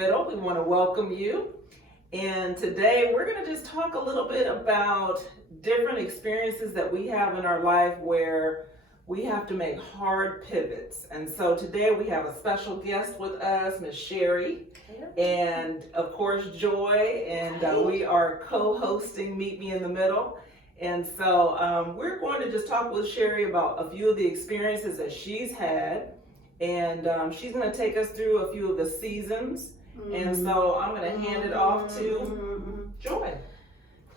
Middle. We want to welcome you. And today we're going to just talk a little bit about different experiences that we have in our life where we have to make hard pivots. And so today we have a special guest with us, Miss Sherry, and of course Joy, and we are co-hosting Meet Me in the Middle. And so we're going to just talk with Sherry about a few of the experiences that she's had, and she's going to take us through a few of the seasons. And so I'm going to hand it off to Joy.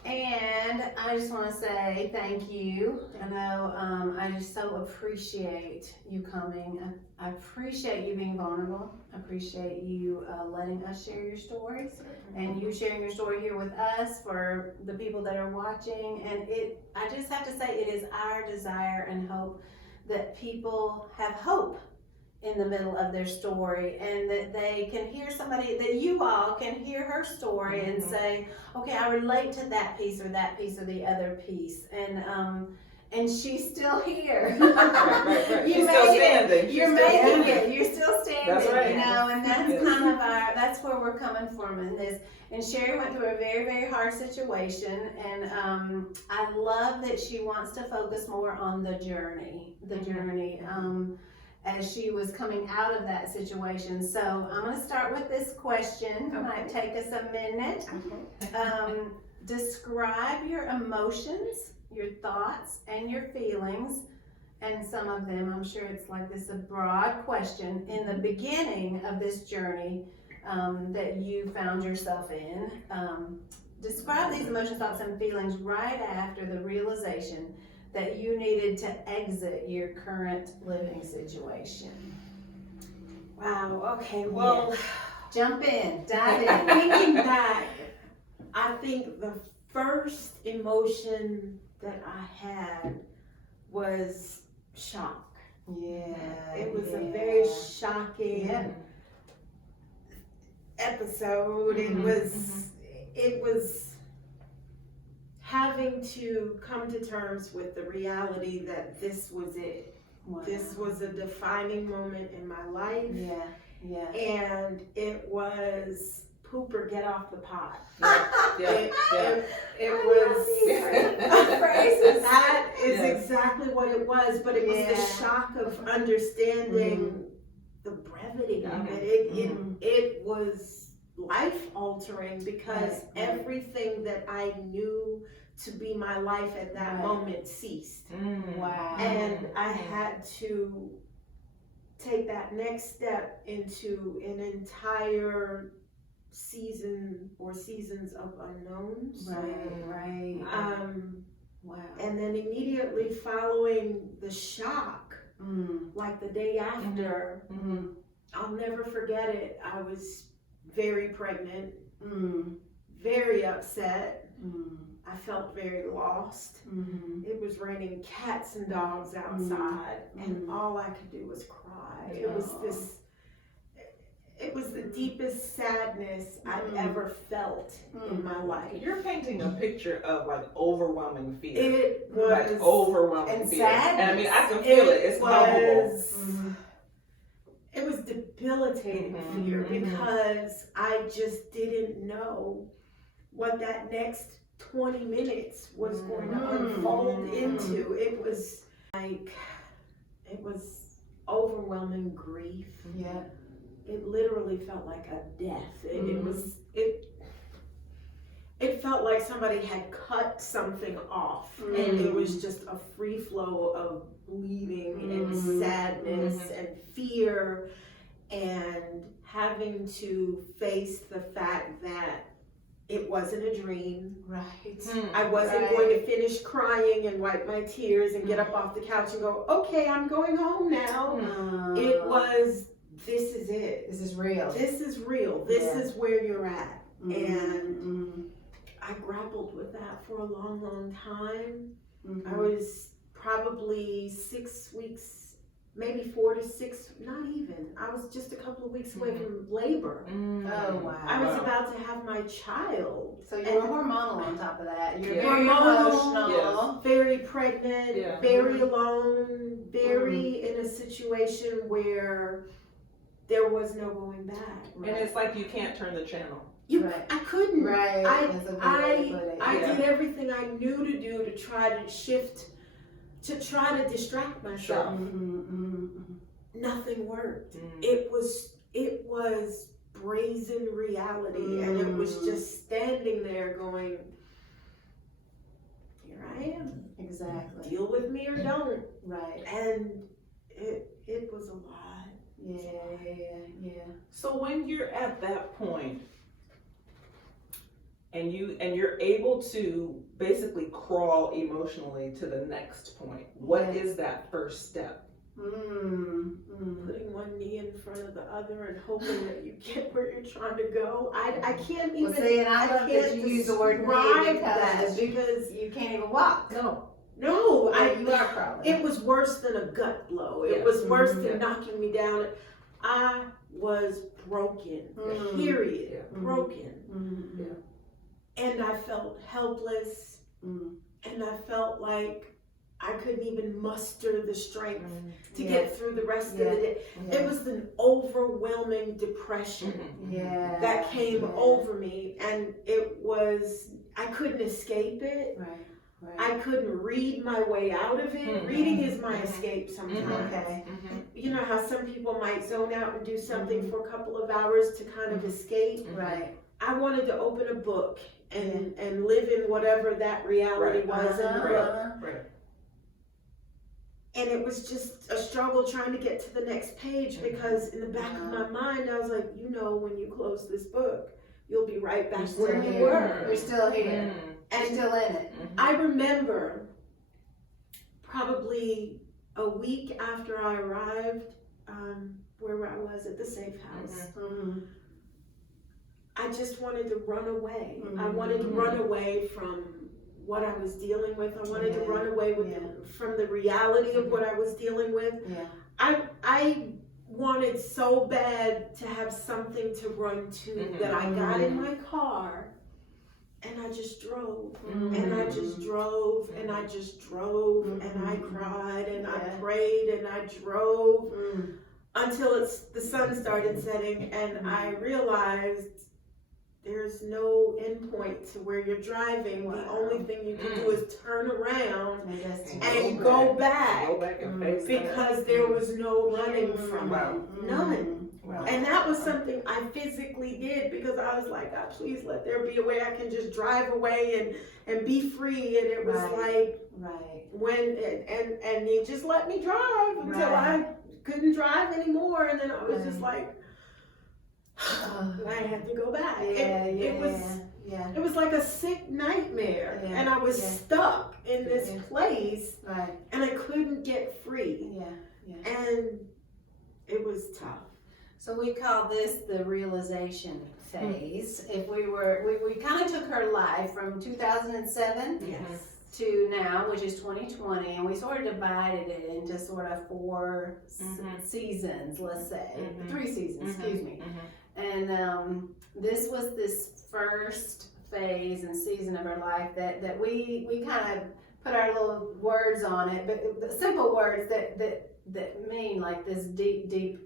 And I just want to say thank you. I know I just so appreciate you coming. I appreciate you being vulnerable. I appreciate you letting us share your stories and you sharing your story here with us for the people that are watching. And I just have to say it is our desire and hope that people have hope in the middle of their story, and that they can hear somebody, that you all can hear her story and say, okay, I relate to that piece or the other piece, and she's still here. Right. She's still standing. You're making it. You're still standing. That's right. You know, and that's kind of that's where we're coming from in this. And Sherry went through a very, very hard situation, and I love that she wants to focus more on the journey, as she was coming out of that situation. So I'm going to start with this question. It might take us a minute. Describe your emotions, your thoughts, and your feelings. And some of them, I'm sure it's like this, a broad question, in the beginning of this journey that you found yourself in. Describe these emotions, thoughts, and feelings right after the realization that you needed to exit your current living situation. Wow, okay, well, Jump in, dive in. thinking back, I think the first emotion that I had was shock. It was a very shocking episode. It was having to come to terms with the reality that this was it. Wow. This was a defining moment in my life. Yeah. And it was poop or get off the pot. Yeah. It was Phrases. that is exactly what it was, but it was the shock of understanding the brevity of it. It was life altering because everything that I knew to be my life at that moment ceased. Wow. And I had to take that next step into an entire season or seasons of unknowns. Right. Wow. And then immediately following the shock, like the day after, I'll never forget it. I was very pregnant, very upset. I felt very lost. It was raining cats and dogs outside, and all I could do was cry. It was the deepest sadness I've ever felt in my life. You're painting a picture of like overwhelming fear. It was like overwhelming and fear. sadness. And I mean, I can feel it. It's palpable. It was debilitating fear because I just didn't know what that next 20 minutes was going to unfold into. It was overwhelming grief. Yeah. It literally felt like a death. It felt like somebody had cut something off, and it was just a free flow of bleeding and sadness and fear, and having to face the fact that it wasn't a dream. Right. I wasn't going to finish crying and wipe my tears and get up off the couch and go, okay, I'm going home now. It was, this is it. This is real. This is real. This is where you're at. And I grappled with that for a long, long time. I was probably 6 weeks, maybe 4 to 6, not even. I was just a couple of weeks away from labor. Oh, wow. I was about to have my child. So you were hormonal on top of that. You're very Hormonal, emotional. very pregnant, very alone, very in a situation where there was no going back. And it's like you can't turn the channel. Right. I couldn't. Right. That's a good way to put it. I Yeah. did everything I knew to do to try to shift, to try to distract myself. Nothing worked. It was brazen reality, and it was just standing there going, here I am. Exactly. Deal with me or don't. Right. And it was a lot. Yeah. So when you're at that point and you're able to basically crawl emotionally to the next point, what is that first step? Putting one knee in front of the other and hoping that you get where you're trying to go. I can't even. Well, see, and I love that you use the word knee because you can't even walk. No, You are crawling. It was worse than a gut blow. It was worse than knocking me down. I was broken. Period. Broken. And I felt helpless. And I felt like I couldn't even muster the strength to get through the rest of the day. It was an overwhelming depression that came over me, and I couldn't escape it. I couldn't read my way out of it. Reading is my escape sometimes. You know how some people might zone out and do something for a couple of hours to kind of escape? Right. I wanted to open a book and live in whatever that reality was in the book. And it was just a struggle trying to get to the next page, because in the back of my mind, I was like, when you close this book, you'll be right back where you were. You're still here. And still in it. I remember probably a week after I arrived, where I was at the safe house, I just wanted to run away. I wanted to run away from what I was dealing with. I wanted to run away from the reality of what I was dealing with. I wanted so bad to have something to run to that I got in my car and I just drove. And I just drove and I just drove and I cried and I prayed and I drove until the sun started setting, and I realized there's no end point to where you're driving. The only thing you can do is turn around and go back because there was no running from it. None. And that was something I physically did, because I was like, God, please let there be a way I can just drive away and be free. And it was like, when, and he just let me drive until I couldn't drive anymore. And then I was just like, I had to go back. It was like a sick nightmare, and I was stuck in this place, and I couldn't get free. And it was tough. So we call this the realization phase. If we kind of took her life from 2007 to now, which is 2020, and we sort of divided it into sort of 4 seasons, let's say 3 seasons, excuse me. And this was this first phase and season of her life that we kind of put our little words on it, but simple words that mean like this deep thing.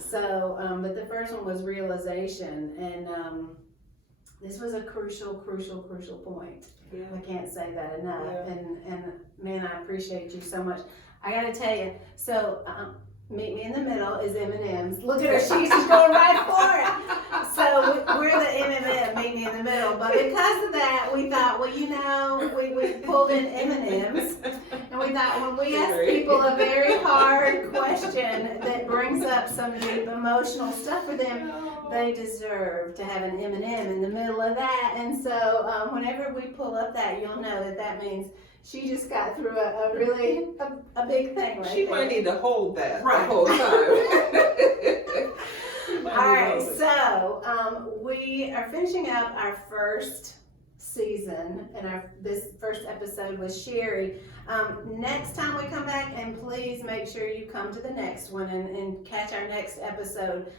So, but the first one was realization, and this was a crucial point. I can't say that enough. And man, I appreciate you so much. I gotta tell you, so Meet Me in the Middle is M&M's. Look at her, she's going right for it. So we're the M&M, Meet Me in the Middle. But because of that, we thought, well, we pulled in M&M's. And we thought, when we ask people a very hard question that brings up some deep emotional stuff for them, they deserve to have an M&M in the middle of that. And so whenever we pull up that, you'll know that means she just got through a really a big thing right She there. might need to hold that the whole time. All right, so we are finishing up our first season, and this first episode was Sherry. Next time we come back, and please make sure you come to the next one and catch our next episode.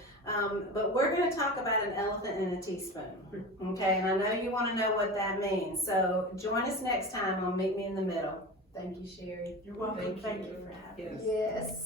But we're going to talk about an elephant in a teaspoon, okay? And I know you want to know what that means. So join us next time on Meet Me in the Middle. Thank you, Sherry. You're welcome. Thank you for having me. Yes.